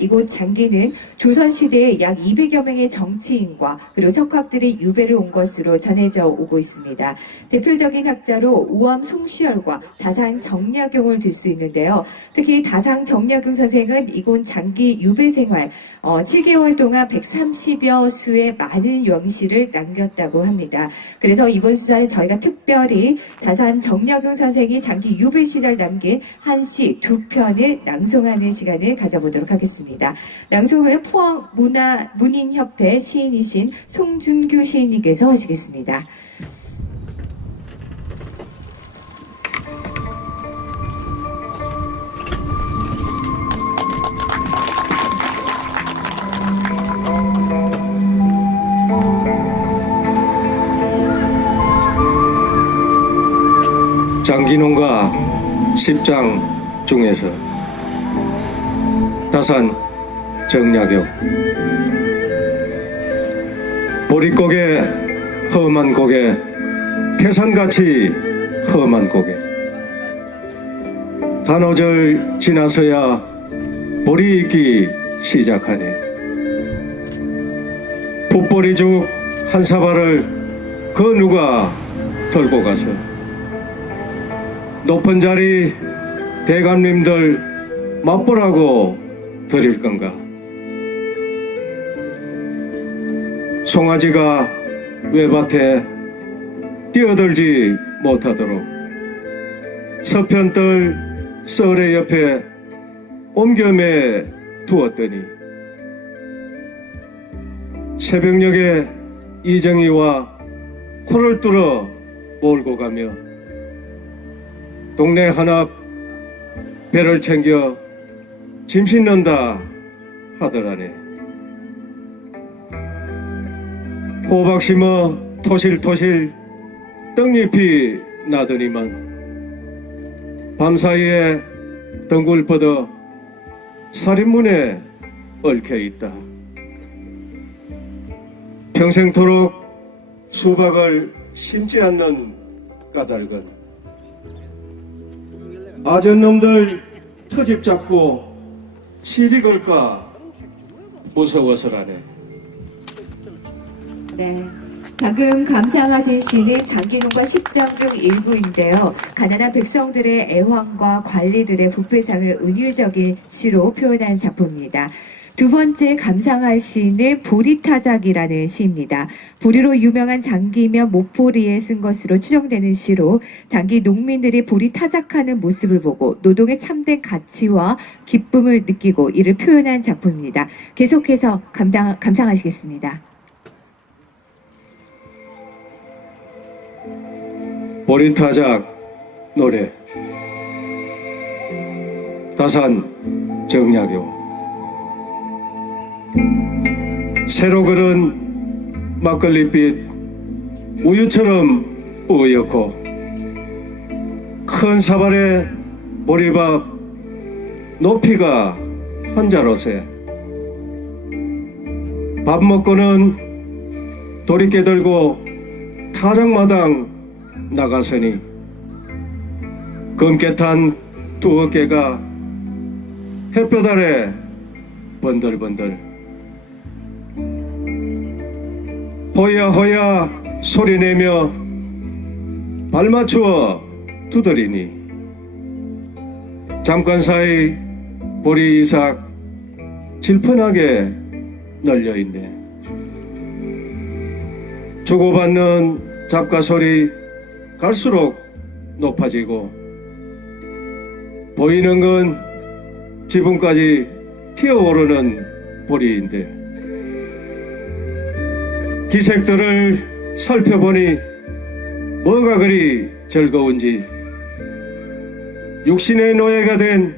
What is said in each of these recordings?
이곳 장기는 조선시대에 약 200여 명의 정치인과 그리고 석학들이 유배를 온 것으로 전해져 오고 있습니다. 대표적인 학자로 우암 송시열과 다산 정약용을 들 수 있는데요. 특히 다상 정약용 선생은 이곳 장기 유배 생활 어, 7개월 동안 130여 수의 많은 영시를 남겼다고 합니다. 그래서 이번 수사에 저희가 특별히 다산 정약용 선생이 장기 유배 시절 남긴 한 시 두 편을 낭송하는 시간을 가져보도록 하겠습니다. 낭송은 포항 문화 문인협회 시인이신 송준규 시인님께서 하시겠습니다. 장기농가 10장 중에서 다산 정약용 보릿고개 험한 고개 태산같이 험한 고개. 단오절 지나서야 보리 익기 시작하네. 풋보리죽 한 사발을 그 누가 들고 가서. 높은 자리 대감님들 맛보라고 드릴 건가? 송아지가 외밭에 뛰어들지 못하도록 서편들 썰의 옆에 옮겨매 두었더니 새벽녘에 이정희와 코를 뚫어 몰고 가며 동네 한앞 배를 챙겨 짐 싣는다 하더라네. 호박 심어 토실토실 떡잎이 나더니만 밤사이에 덩굴 뻗어 살인문에 얽혀 있다. 평생토록 수박을 심지 않는 까닭은 아전놈들 트집 잡고 시비 걸까 무서워서라네. 네. 방금 감상하신 시는 장기농가 10장 중 일부인데요. 가난한 백성들의 애환과 관리들의 부패상을 은유적인 시로 표현한 작품입니다. 두 번째 감상할 시는 보리타작이라는 시입니다. 보리로 유명한 장기면 모포리에 쓴 것으로 추정되는 시로 장기 농민들이 보리 타작하는 모습을 보고 노동의 참된 가치와 기쁨을 느끼고 이를 표현한 작품입니다. 계속해서 감당, 감상하시겠습니다. 보리타작 노래 다산 정약용 새로 그른 막걸리빛 우유처럼 뿌옇고 큰 사발에 보리밥 높이가 한자로세. 밥 먹고는 도리깨 들고 타작마당 나가서니 검게 탄 두 어깨가 햇볕 아래 번들번들 호야호야 소리내며 발 맞추어 두드리니. 잠깐 사이 보리 이삭 질펀하게 널려있네. 주고받는 잡가 소리 갈수록 높아지고 보이는 건 지붕까지 튀어오르는 보리인데 기색들을 살펴보니 뭐가 그리 즐거운지 육신의 노예가 된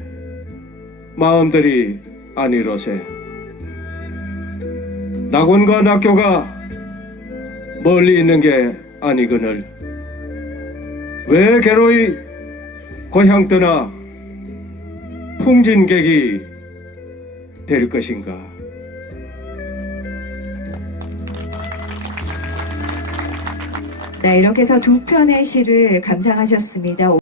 마음들이 아니로세 낙원과 낙교가 멀리 있는 게 아니거늘 왜 괴로이 고향 떠나 풍진객이 될 것인가? 네, 이렇게 해서 두 편의 시를 감상하셨습니다.